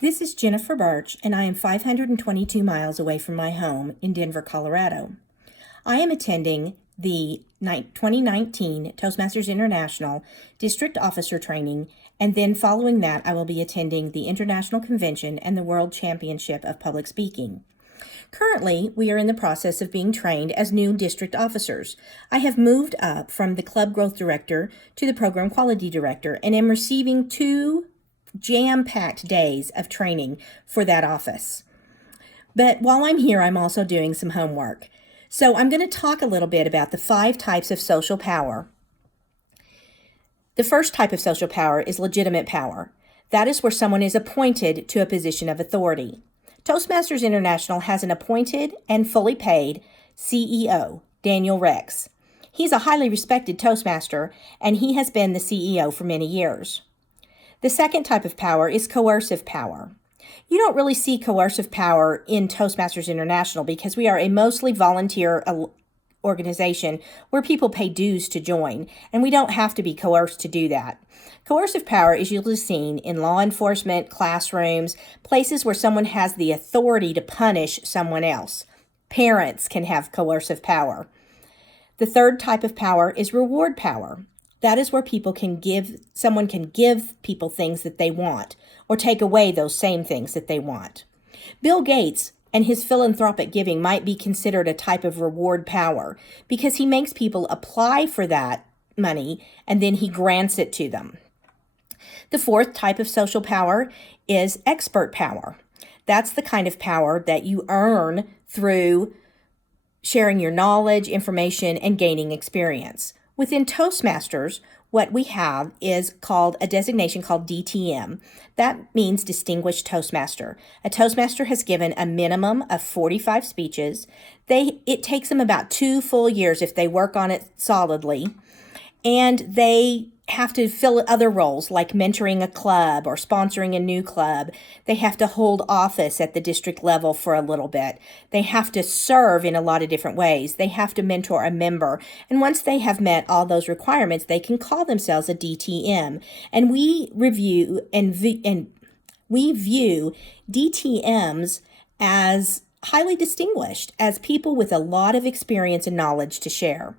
This is Jennifer Birch, and I am 522 miles away from my home in Denver, Colorado. I am attending the 2019 Toastmasters International District Officer Training, and then following that, I will be attending the International Convention and the World Championship of Public Speaking. Currently, we are in the process of being trained as new district officers. I have moved up from the Club Growth Director to the Program Quality Director and am receiving 2 jam-packed days of training for that office. But while I'm here, I'm also doing some homework. So I'm going to talk a little bit about the 5 types of social power. The first type of social power is legitimate power. That is where someone is appointed to a position of authority. Toastmasters International has an appointed and fully paid CEO, Daniel Rex. He's a highly respected Toastmaster, and he has been the CEO for many years. The second type of power is coercive power. You don't really see coercive power in Toastmasters International because we are a mostly volunteer organization where people pay dues to join, and we don't have to be coerced to do that. Coercive power is usually seen in law enforcement, classrooms, places where someone has the authority to punish someone else. Parents can have coercive power. The third type of power is reward power. That is where someone can give people things that they want or take away those same things that they want. Bill Gates and his philanthropic giving might be considered a type of reward power because he makes people apply for that money and then he grants it to them. The fourth type of social power is expert power. That's the kind of power that you earn through sharing your knowledge, information, and gaining experience. Within Toastmasters, what we have is called a designation called DTM. That means Distinguished Toastmaster. A Toastmaster has given a minimum of 45 speeches. It takes them about 2 full years if they work on it solidly, and they have to fill other roles like mentoring a club or sponsoring a new club. They have to hold office at the district level for a little bit. They have to serve in a lot of different ways. They have to mentor a member. And once they have met all those requirements, they can call themselves a DTM. And we review and we view DTMs as highly distinguished, as people with a lot of experience and knowledge to share.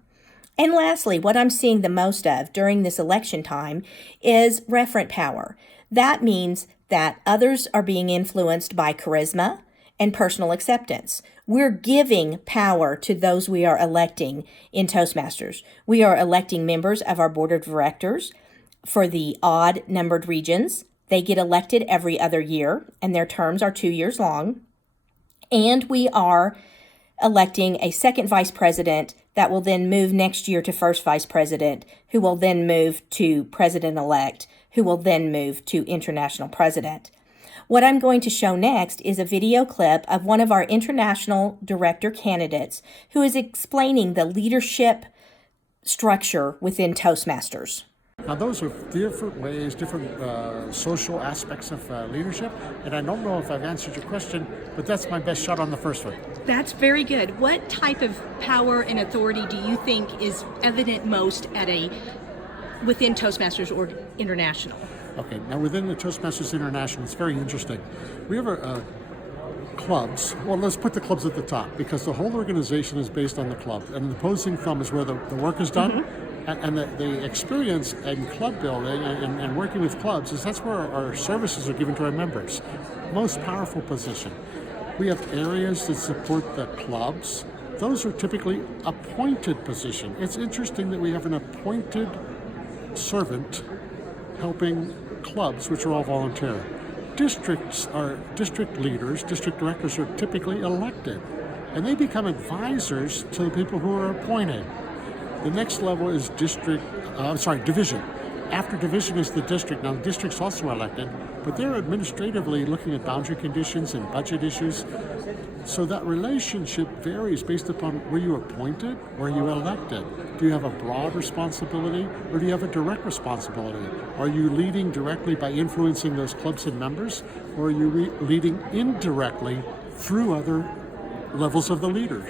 And lastly, what I'm seeing the most of during this election time is referent power. That means that others are being influenced by charisma and personal acceptance. We're giving power to those we are electing in Toastmasters. We are electing members of our board of directors for the odd-numbered regions. They get elected every other year, and their terms are 2 years long. And we are electing a second vice president that will then move next year to first vice president, who will then move to president-elect, who will then move to international president. What I'm going to show next is a video clip of one of our international director candidates who is explaining the leadership structure within Toastmasters. Now, those are different ways, different social aspects of leadership, and I don't know if I've answered your question, but that's my best shot on the first one. That's very good. What type of power and authority do you think is evident most within Toastmasters or International? Okay, now within the Toastmasters International, it's very interesting. We have clubs. Well, let's put the clubs at the top because the whole organization is based on the club, and the opposing thumb is where the work is done. Mm-hmm. And the experience in club building and working with clubs is that's where our services are given to our members. Most powerful position. We have areas that support the clubs. Those are typically appointed position. It's interesting that we have an appointed servant helping clubs, which are all volunteer. District leaders, district directors are typically elected, and they become advisors to the people who are appointed. The next level is division. After division is the district. Now, the district's also elected, but they're administratively looking at boundary conditions and budget issues. So that relationship varies based upon were you appointed or are you elected? Do you have a broad responsibility or do you have a direct responsibility? Are you leading directly by influencing those clubs and members, or are you leading indirectly through other levels of the leaders?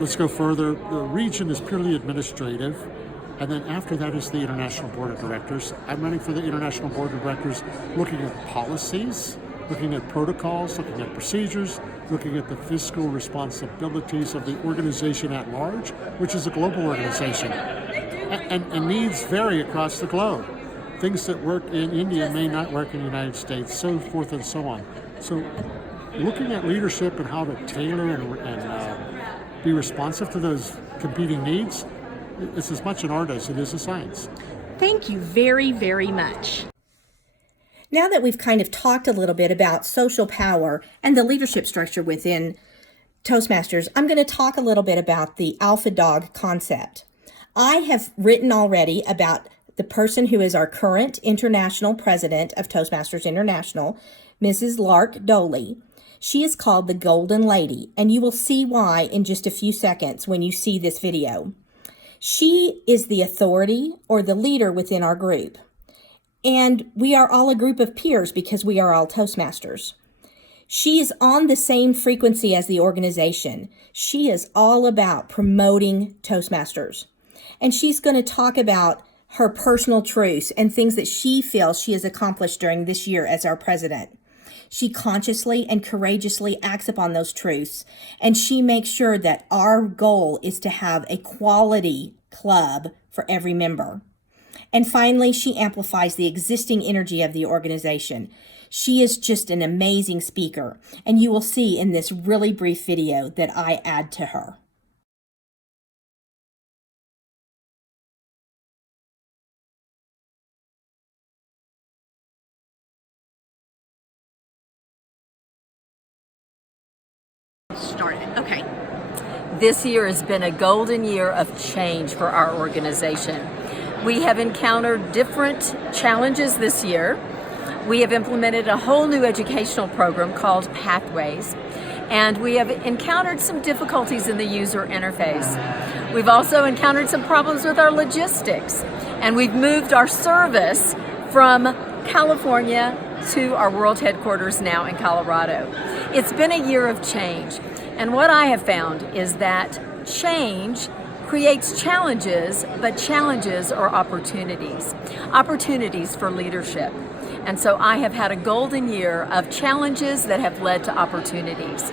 Let's go further. The region is purely administrative. And then after that is the International Board of Directors. I'm running for the International Board of Directors, looking at policies, looking at protocols, looking at procedures, looking at the fiscal responsibilities of the organization at large, which is a global organization. And needs vary across the globe. Things that work in India may not work in the United States, so forth and so on. So looking at leadership and how to tailor and be responsive to those competing needs, it's as much an art as it is a science. Thank you very, very much. Now that we've kind of talked a little bit about social power and the leadership structure within Toastmasters, I'm going to talk a little bit about the alpha dog concept. I have written already about the person who is our current international president of Toastmasters International, Mrs. Lark Doley. She is called the Golden Lady, and you will see why in just a few seconds when you see this video. She is the authority or the leader within our group. And we are all a group of peers because we are all Toastmasters. She is on the same frequency as the organization. She is all about promoting Toastmasters. And she's going to talk about her personal truths and things that she feels she has accomplished during this year as our president. She consciously and courageously acts upon those truths, and she makes sure that our goal is to have a quality club for every member. And finally, she amplifies the existing energy of the organization. She is just an amazing speaker, and you will see in this really brief video that I add to her. Started. Okay. This year has been a golden year of change for our organization. We have encountered different challenges this year. We have implemented a whole new educational program called Pathways, and we have encountered some difficulties in the user interface. We've also encountered some problems with our logistics, and we've moved our service from California to our world headquarters now in Colorado. It's been a year of change, and what I have found is that change creates challenges, but challenges are opportunities for leadership. And so I have had a golden year of challenges that have led to opportunities.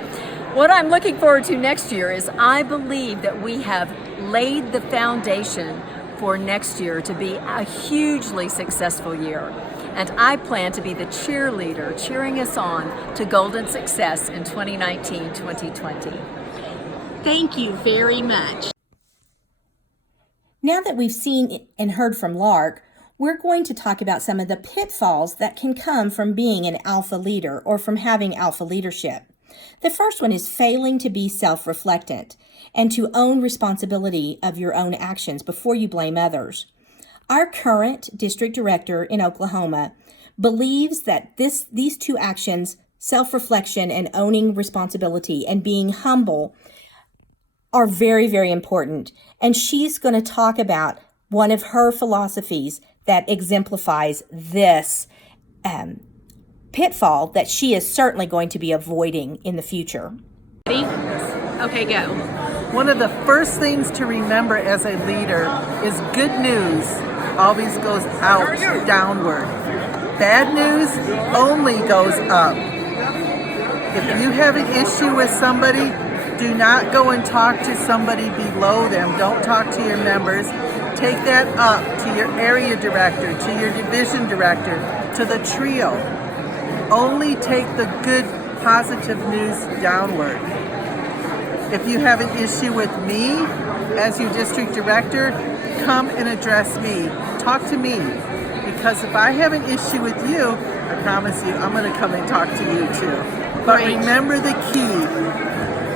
What I'm looking forward to next year is I believe that we have laid the foundation for next year to be a hugely successful year. And I plan to be the cheerleader cheering us on to golden success in 2019-2020. Thank you very much. Now that we've seen and heard from Lark, we're going to talk about some of the pitfalls that can come from being an alpha leader or from having alpha leadership. The first one is failing to be self-reflectant and to own responsibility of your own actions before you blame others. Our current district director in Oklahoma believes that these two actions, self-reflection and owning responsibility and being humble, are very, very important. And she's going to talk about one of her philosophies that exemplifies this pitfall that she is certainly going to be avoiding in the future. Ready? Okay, go. One of the first things to remember as a leader is good news always goes out downward. Bad news only goes up. If you have an issue with somebody, do not go and talk to somebody below them. Don't talk to your members. Take that up to your area director, to your division director, to the trio. Only take the good, positive news downward. If you have an issue with me as your district director, come and address me. Talk to me. Because if I have an issue with you, I promise you, I'm going to come and talk to you too. But remember the key.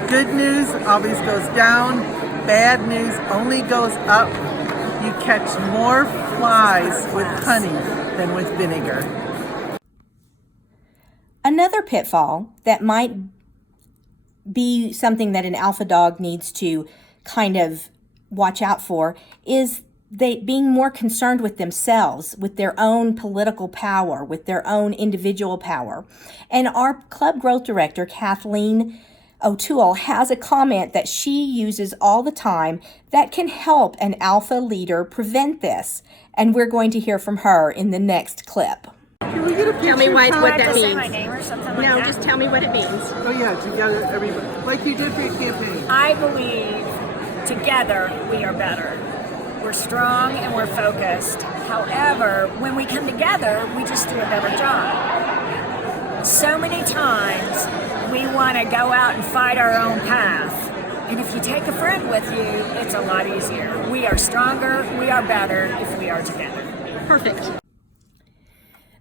Good news always goes down. Bad news only goes up. You catch more flies with honey than with vinegar. Another pitfall that might be something that an alpha dog needs to kind of watch out for is they being more concerned with themselves, with their own political power, with their own individual power. And our club growth director, Kathleen O'Toole has a comment that she uses all the time that can help an alpha leader prevent this, and we're going to hear from her in the next clip. Can we get a picture? Tell me what I have that to say means. my name or something like No, that? just tell me what it means. Oh yeah, together, everybody, like you did for your campaign. I believe together we are better. We're strong and we're focused. However, when we come together, we just do a better job. So many times we want to go out and fight our own path. And if you take a friend with you, it's a lot easier. We are stronger, we are better if we are together. Perfect.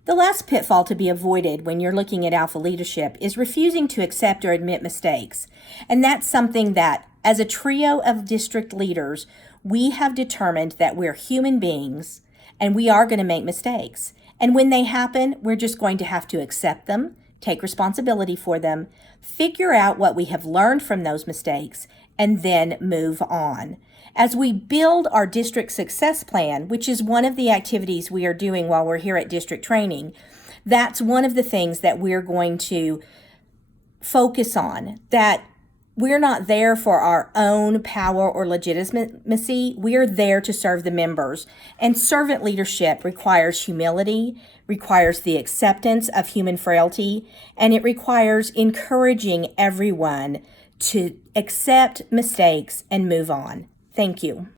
The last pitfall to be avoided when you're looking at alpha leadership is refusing to accept or admit mistakes. And that's something that, as a trio of district leaders, we have determined that we're human beings and we are going to make mistakes. And when they happen, we're just going to have to accept them, take responsibility for them, figure out what we have learned from those mistakes, and then move on. As we build our district success plan, which is one of the activities we are doing while we're here at district training, that's one of the things that we're going to focus on, that we're not there for our own power or legitimacy. We're there to serve the members. And servant leadership requires humility, requires the acceptance of human frailty, and it requires encouraging everyone to accept mistakes and move on. Thank you.